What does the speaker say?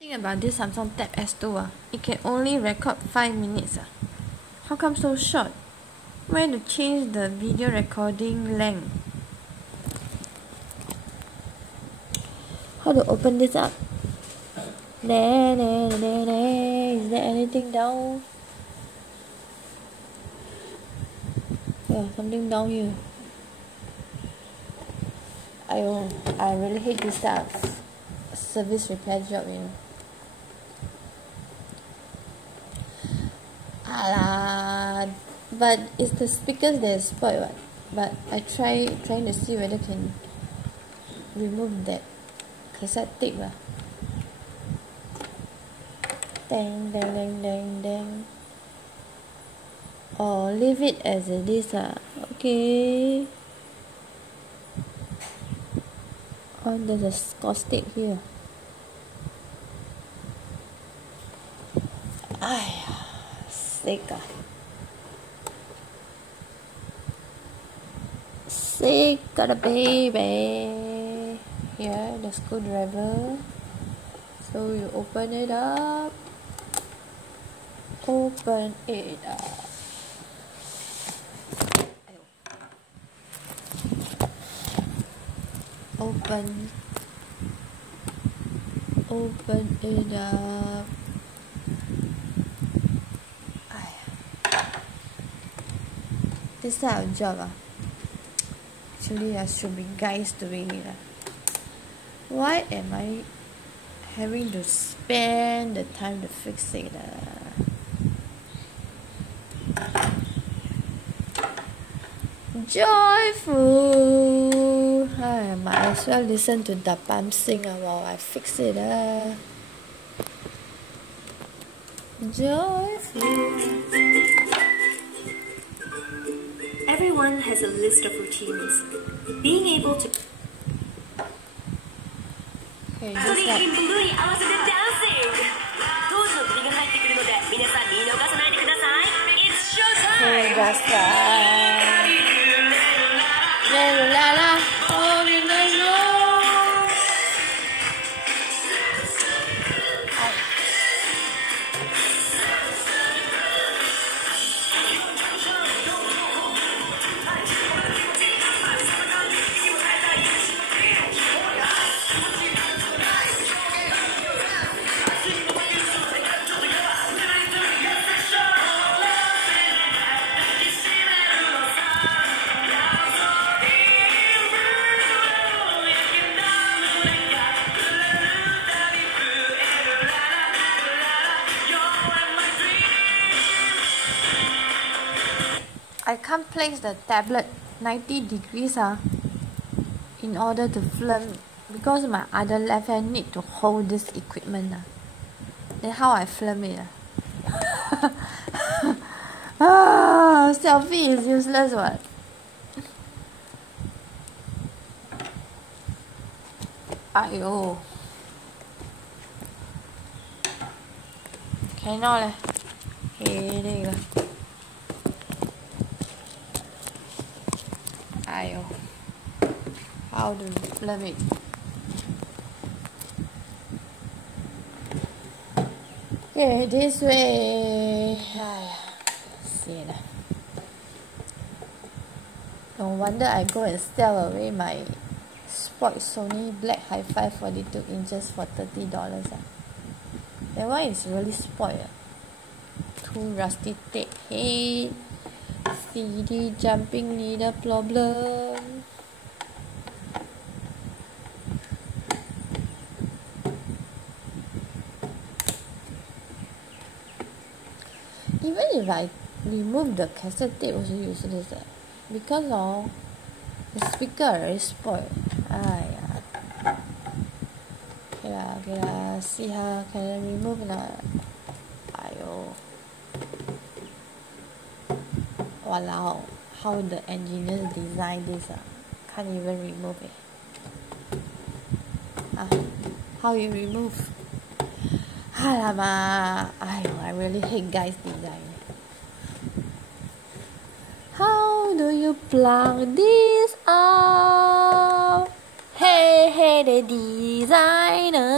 Thing about this Samsung Tab S2 it can only record 5 minutes. How come so short? Where to change the video recording length? How to open this up? Is there anything down? Yeah, something down here. I really hate this type of service repair job, you know. But it's the speakers that is spoiled. But I trying to see whether can remove that cassette tape. Dang. Or leave it as it is. Okay. Oh, there's a scotch tape here. Sick of the baby. Here, the screwdriver. So you open it up. Open it up. This type of job actually there should be guys doing it. Why am I having to spend the time to fix it? Joyful! I might as well listen to the pump sing while I fix it. Joyful. Everyone has a list of routines. Being able to okay, just like hey, just I can't place the tablet 90 degrees in order to film because my other left hand need to hold this equipment. Then how I film it? Selfie is useless what? Aiyo. Cannot leh. Headache. Aiyo. How to film it? Okay, this way. See lah. No wonder I go and sell away my spoiled Sony black hi-fi 42 inches for $30. That one is really spoiled. Too rusty tape head. CD jumping needle problem. Even if I remove the cassette tape also useless because the speaker already spoiled. Okay lah, see how can I remove it. Aiyo. Walao, how the engineers design this can't even remove it. How you remove? Alamak, I really hate guys design. How do you plug this out? Hey, the designer.